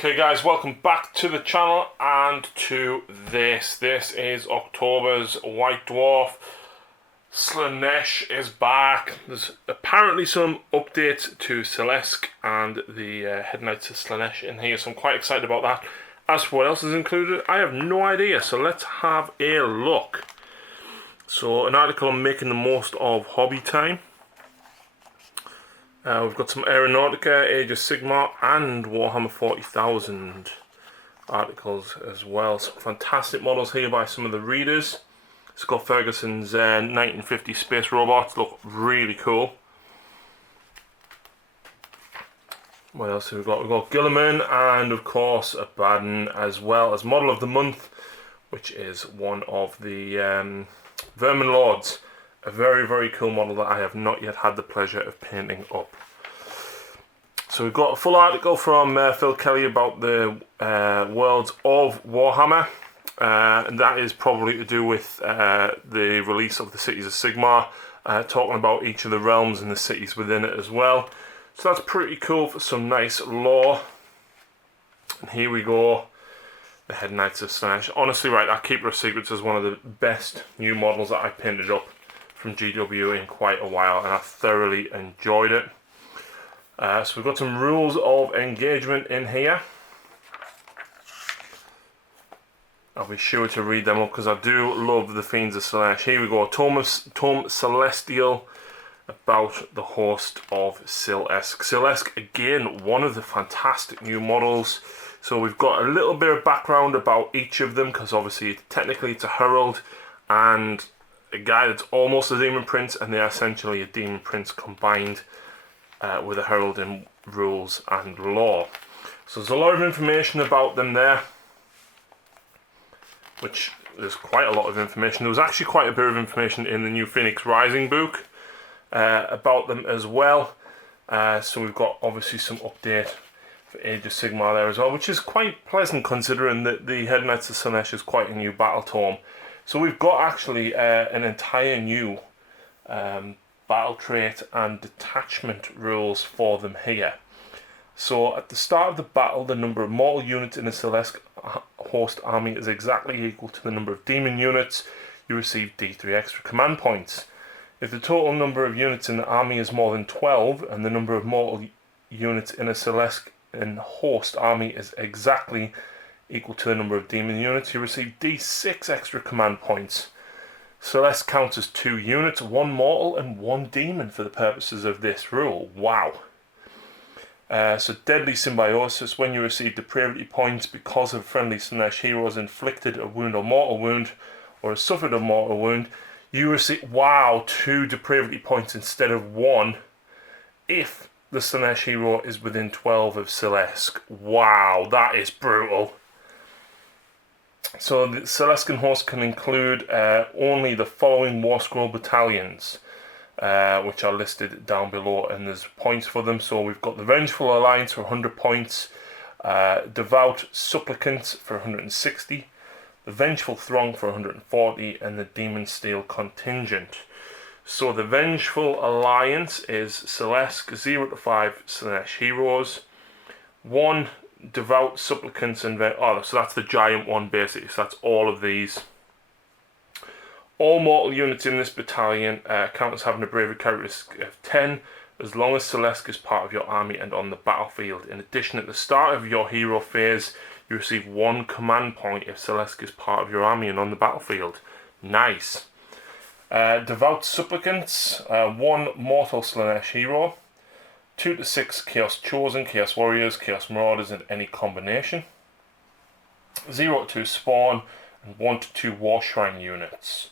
Okay guys, welcome back to the channel and to this. This is October's White Dwarf. Slaanesh is back. There's apparently some updates to syl'eske and the Head Knights of Slaanesh in here, so I'm quite excited about that. As for what else is included, I have no idea, so let's have a look. So an article on making the most of hobby time. We've got some Aeronautica, Age of Sigmar, and Warhammer 40,000 articles as well. Some fantastic models here by some of the readers. Scott Ferguson's 1950 space robots look really cool. What else have we got? We've got Gilliman and of course a Baden, as well as Model of the Month, which is one of the Vermin Lords. A very, very cool model that I have not yet had the pleasure of painting up. So we've got a full article from Phil Kelly about the worlds of Warhammer. And that is probably to do with the release of the Cities of Sigmar, talking about each of the realms and the cities within it as well. So that's pretty cool for some nice lore. And here we go. The Head Knights of Slaanesh. Honestly, right, that Keeper of Secrets is one of the best new models that I painted up from GW in quite a while, and I thoroughly enjoyed it. So we've got some rules of engagement in here. I'll be sure to read them up because I do love the Fiends of Slaanesh. Here we go, Tome Celestial, about the host of syl'eske. Syl'eske, again, one of the fantastic new models. So we've got a little bit of background about each of them, because obviously technically it's a herald and a guy that's almost a demon prince, and they are essentially a demon prince combined with a herald in rules and lore. So there's a lot of information about them there, which there's quite a lot of information. There was actually quite a bit of information in the new Phoenix Rising book about them as well. So we've got obviously some update for Age of Sigmar there as well, which is quite pleasant considering that the Head Knights of Slaanesh is quite a new battle tome. So we've got actually an entire new battle trait and detachment rules for them here. So at the start of the battle, the number of mortal units in a syl'eske host army is exactly equal to the number of demon units. You receive D3 extra command points. If the total number of units in the army is more than 12 and the number of mortal units in a syl'eske and host army is exactly equal to the number of demon units, you receive D6 extra command points. Syl'eske counts as 2 units, 1 mortal and 1 demon for the purposes of this rule. Wow. So Deadly Symbiosis, when you receive depravity points because of friendly Slaanesh heroes inflicted a wound or mortal wound, or has suffered a mortal wound, you receive, wow, 2 depravity points instead of 1 if the Slaanesh hero is within 12 of syl'eske. Wow, that is brutal. So the syl'eske host can include only the following War Scroll battalions, which are listed down below, and there's points for them. So we've got the Vengeful Alliance for 100 points, Devout Supplicants for 160, the Vengeful Throng for 140, and the Demon Steel Contingent. So the Vengeful Alliance is syl'eske 0 to 5 Slaanesh heroes, 1 Devout Supplicants, and so that's the giant one basically, so that's all of these. All mortal units in this battalion count as having a bravery characteristic of 10 as long as syl'eske is part of your army and on the battlefield. In addition, at the start of your hero phase, you receive 1 command point if syl'eske is part of your army and on the battlefield. Nice. Devout Supplicants, 1 mortal Slaanesh hero, 2 to 6 Chaos Chosen, Chaos Warriors, Chaos Marauders, and any combination, 0 to 2 Spawn, and 1 to 2 War Shrine units.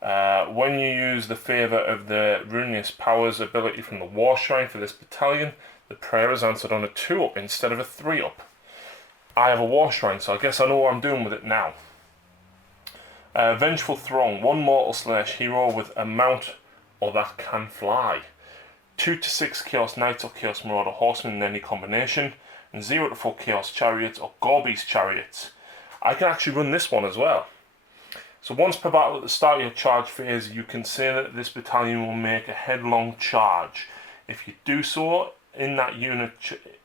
When you use the favour of the Ruinous Powers ability from the War Shrine for this battalion, the prayer is answered on a 2-up instead of a 3-up. I have a War Shrine, so I guess I know what I'm doing with it now. Vengeful Throng, 1 mortal Slaanesh hero with a mount or that can fly. 2 to 6 Chaos Knights or Chaos Marauder Horsemen in any combination, and 0 to 4 Chaos Chariots or Gorbeast Chariots. I can actually run this one as well. So once per battle at the start of your charge phase, you can say that this battalion will make a headlong charge. If you do so, in that unit,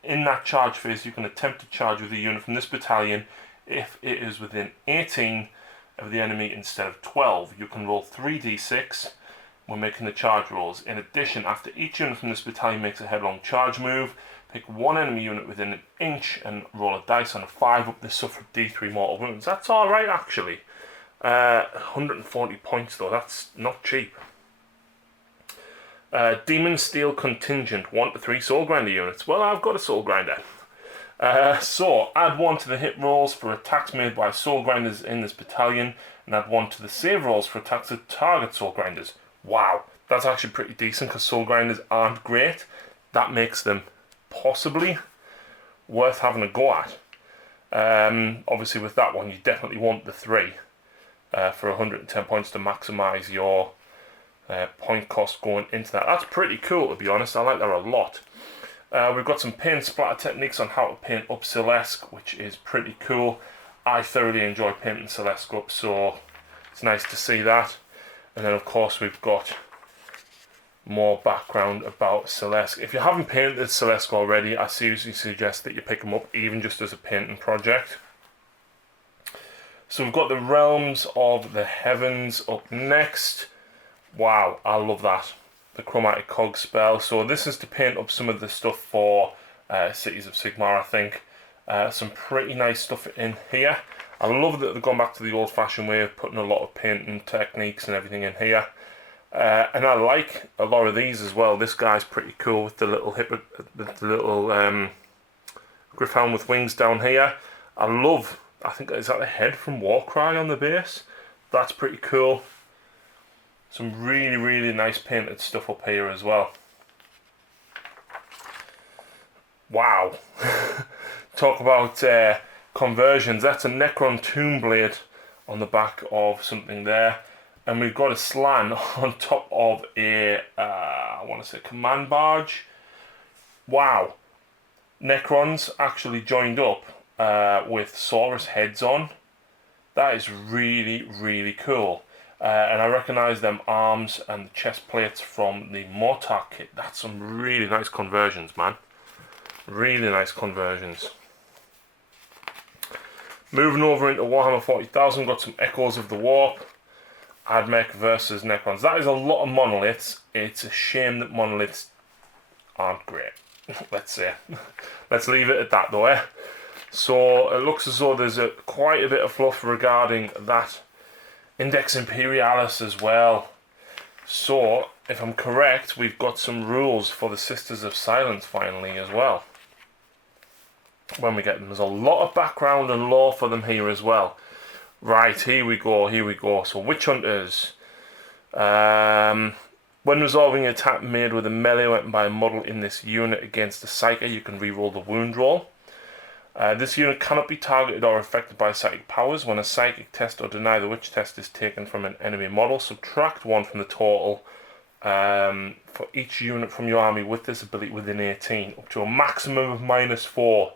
in that charge phase, you can attempt to charge with a unit from this battalion if it is within 18 of the enemy instead of 12. You can roll 3d6 when making the charge rolls. In addition, after each unit from this battalion makes a headlong charge move, pick one enemy unit within an inch and roll a dice. On a 5 up, they suffer D3 mortal wounds. That's alright, actually. 140 points, though. That's not cheap. Demon Steel Contingent, 1 to 3 Soul Grinder units. Well, I've got a Soul Grinder. So, add 1 to the hit rolls for attacks made by Soul Grinders in this battalion, and add 1 to the save rolls for attacks that target Soul Grinders. Wow, that's actually pretty decent because Soul Grinders aren't great. That makes them possibly worth having a go at. Obviously, with that one, you definitely want the 3 for 110 points to maximise your point cost going into that. That's pretty cool, to be honest. I like that a lot. We've got some paint splatter techniques on how to paint up syl'eske, which is pretty cool. I thoroughly enjoy painting syl'eske up, so it's nice to see that. And then, of course, we've got more background about syl'eske. If you haven't painted syl'eske already, I seriously suggest that you pick them up, even just as a painting project. So we've got the Realms of the Heavens up next. Wow, I love that. The Chromatic Cog spell. So this is to paint up some of the stuff for Cities of Sigmar, I think. Some pretty nice stuff in here. I love that they've gone back to the old-fashioned way of putting a lot of painting techniques and everything in here. And I like a lot of these as well. This guy's pretty cool with the little Griffhound with wings down here. I think, is that the head from Warcry on the base? That's pretty cool. Some really, really nice painted stuff up here as well. Wow. Talk about conversions. That's a Necron Tombblade on the back of something there. And we've got a Slan on top of a, I want to say, command barge. Wow. Necrons actually joined up with Saurus heads on. That is really, really cool. And I recognise them arms and the chest plates from the Mortar kit. That's some really nice conversions, man. Really nice conversions. Moving over into Warhammer 40,000, got some Echoes of the Warp. Admech versus Necrons. That is a lot of monoliths. It's a shame that monoliths aren't great. Let's say. Let's leave it at that, though. So it looks as though there's quite a bit of fluff regarding that Index Imperialis as well. So, if I'm correct, we've got some rules for the Sisters of Silence finally as well. When we get them, there's a lot of background and lore for them here as well. Right, here we go, here we go. So, Witch Hunters. When resolving an attack made with a melee weapon by a model in this unit against a Psyker, you can reroll the wound roll. This unit cannot be targeted or affected by psychic powers. When a psychic test or deny the witch test is taken from an enemy model, subtract 1 from the total for each unit from your army with this ability within 18, up to a maximum of -4.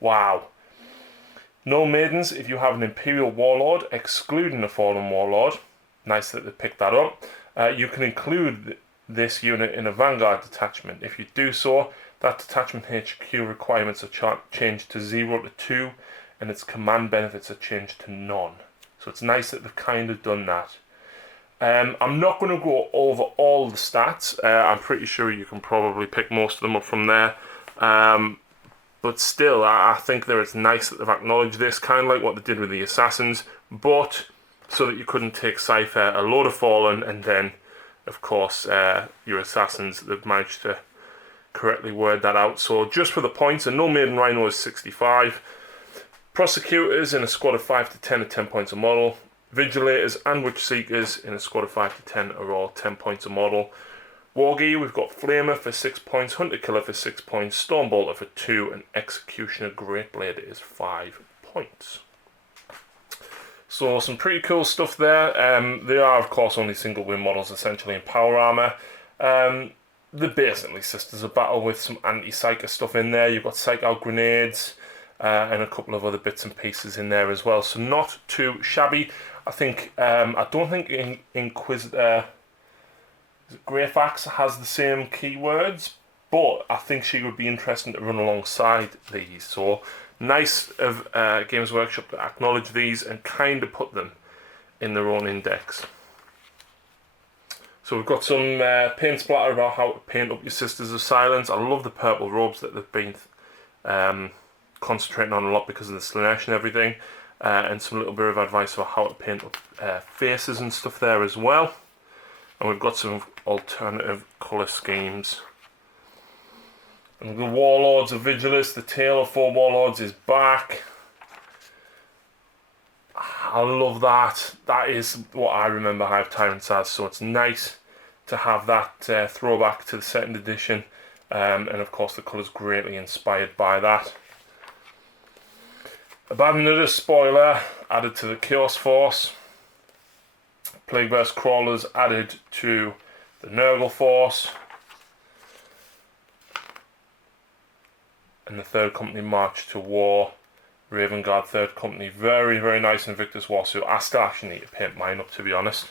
Wow. No maidens if you have an Imperial Warlord, excluding a Fallen Warlord. Nice that they picked that up. You can include this unit in a Vanguard detachment. If you do so, that detachment HQ requirements are changed to 0 to 2, and its command benefits are changed to none. So it's nice that they've kind of done that. I'm not going to go over all the stats. I'm pretty sure you can probably pick most of them up from there. But still, I think that it's nice that they've acknowledged this, kind of like what they did with the Assassins, but so that you couldn't take Cypher, a load of Fallen, and then, of course, your Assassins, they've managed to correctly word that out. So just for the points, a No Maiden Rhino is 65. Prosecutors in a squad of 5 to 10 are 10 points a model. Vigilators and Witch Seekers in a squad of 5 to 10 are all 10 points a model. Wargear, we've got Flamer for 6 points, Hunter Killer for 6 points, Stormbolter for 2, and Executioner Greatblade is 5 points. So some pretty cool stuff there. They are, of course, only single win models essentially in power armor. They're basically Sisters of Battle with some anti-Psyker stuff in there. You've got Psych Out grenades and a couple of other bits and pieces in there as well. So not too shabby. I think I don't think Inquisitor Greyfax has the same keywords, but I think she would be interesting to run alongside these. So nice of Games Workshop to acknowledge these and kind of put them in their own index. So we've got some paint splatter about how to paint up your Sisters of Silence. I love the purple robes that they've been concentrating on a lot because of the Slaanesh and everything. And some little bit of advice about how to paint up faces and stuff there as well. And we've got some alternative colour schemes. And the Warlords of Vigilus, the Tale of Four Warlords is back. I love that. That is what I remember Hive Tyrants as, so it's nice to have that throwback to the second edition. And of course the colour's greatly inspired by that. Another spoiler added to the Chaos Force. Plagueverse Crawlers added to the Nurgle Force. And the 3rd Company March to War. Raven Guard 3rd Company. Very, very nice Invictus Warsuit. I still actually need to paint mine up, to be honest.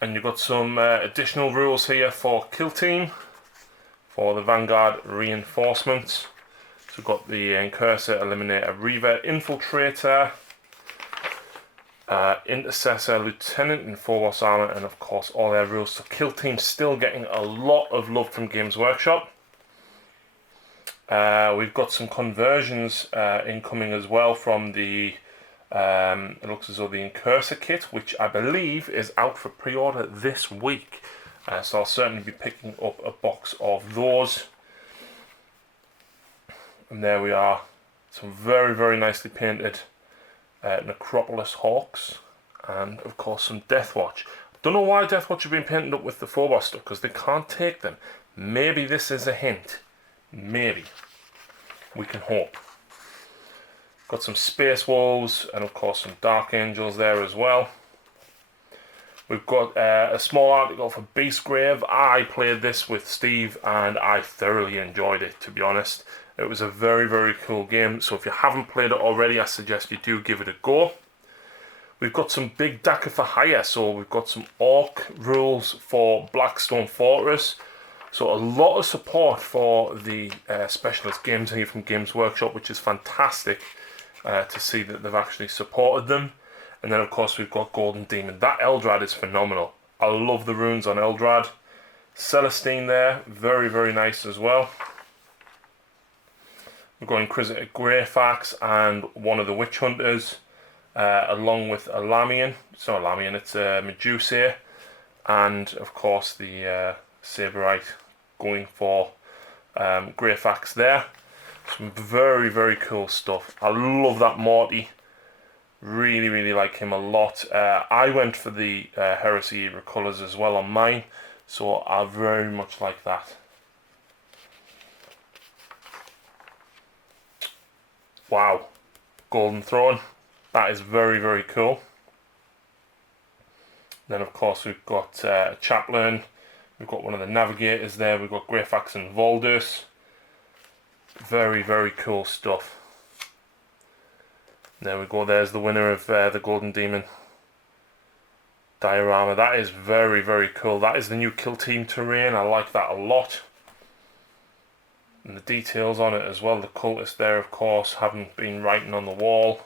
And you've got some additional rules here for Kill Team. For the Vanguard Reinforcements. So we've got the Incursor, Eliminator, Reaver, Infiltrator. Intercessor, Lieutenant in Phobos Armor, and of course all their rules. So Kill Team still getting a lot of love from Games Workshop. We've got some conversions incoming as well from the it looks as though the Incursor kit, which I believe is out for pre-order this week. So I'll certainly be picking up a box of those. And there we are, some very, very nicely painted Necropolis Hawks, and of course some Deathwatch. Don't know why Deathwatch have been painted up with the Phobos stuff, because they can't take them. Maybe this is a hint. Maybe. We can hope. Got some Space Wolves, and of course some Dark Angels there as well. We've got a small article for Beastgrave. I played this with Steve, and I thoroughly enjoyed it, to be honest. It was a very, very cool game, so if you haven't played it already, I suggest you do give it a go. We've got some big Daka for hire, so we've got some Orc rules for Blackstone Fortress. So a lot of support for the specialist games here from Games Workshop, which is fantastic to see that they've actually supported them. And then of course we've got Golden Demon. That Eldrad is phenomenal. I love the runes on Eldrad. Celestine there, very, very nice as well. We've got Inquisitor Greyfax and one of the Witch Hunters, along with a Lamian. It's not a Lamian, it's a Medusa. And of course the Saberite going for Greyfax there. Some very, very cool stuff. I love that Morty. Really, really like him a lot. I went for the Heresy Era colours as well on mine, so I very much like that. Wow, Golden Throne, that is very, very cool. Then of course we've got a Chaplain, we've got one of the Navigators there, we've got Greyfax and Voldus. Very, very cool stuff. There we go, there's the winner of the Golden Demon Diorama. That is very, very cool. That is the new Kill Team terrain, I like that a lot. And the details on it as well, the cultists there of course haven't been writing on the wall.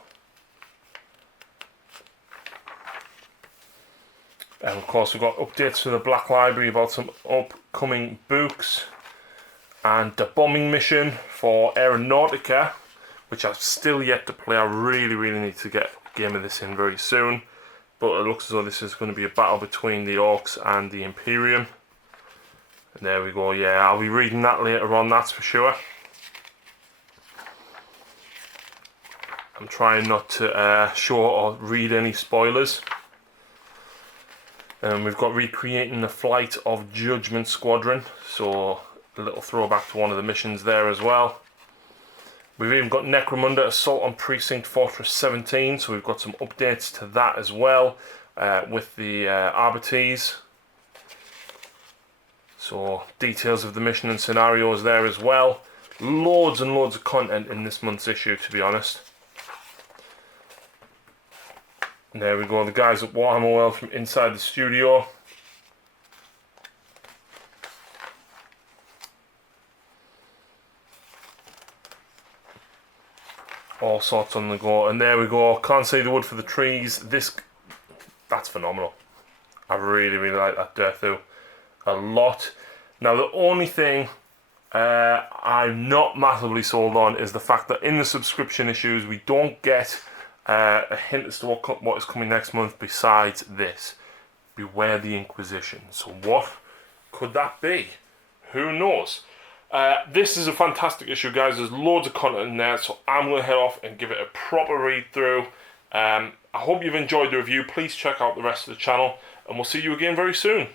And of course we've got updates to the Black Library about some upcoming books. And the bombing mission for Aeronautica, which I've still yet to play. I really, really need to get a game of this in very soon. But it looks as though this is going to be a battle between the Orcs and the Imperium. And there we go, yeah, I'll be reading that later on, that's for sure. I'm trying not to show or read any spoilers. And we've got Recreating the Flight of Judgment Squadron, so a little throwback to one of the missions there as well. We've even got Necromunda Assault on Precinct Fortress 17, so we've got some updates to that as well with the Arbites. So details of the mission and scenarios there as well. Loads and loads of content in this month's issue, to be honest. And there we go, the guys at Warhammer World from inside the studio. all sorts on the go. And there we go. Can't see the wood for the trees. That's phenomenal. I really, really like that Durthu a lot. Now, the only thing I'm not massively sold on is the fact that in the subscription issues, we don't get a hint as to what is coming next month besides this. Beware the Inquisition. So what could that be? Who knows? This is a fantastic issue, guys. There's loads of content in there, so I'm going to head off and give it a proper read through. I hope you've enjoyed the review. Please check out the rest of the channel, and we'll see you again very soon.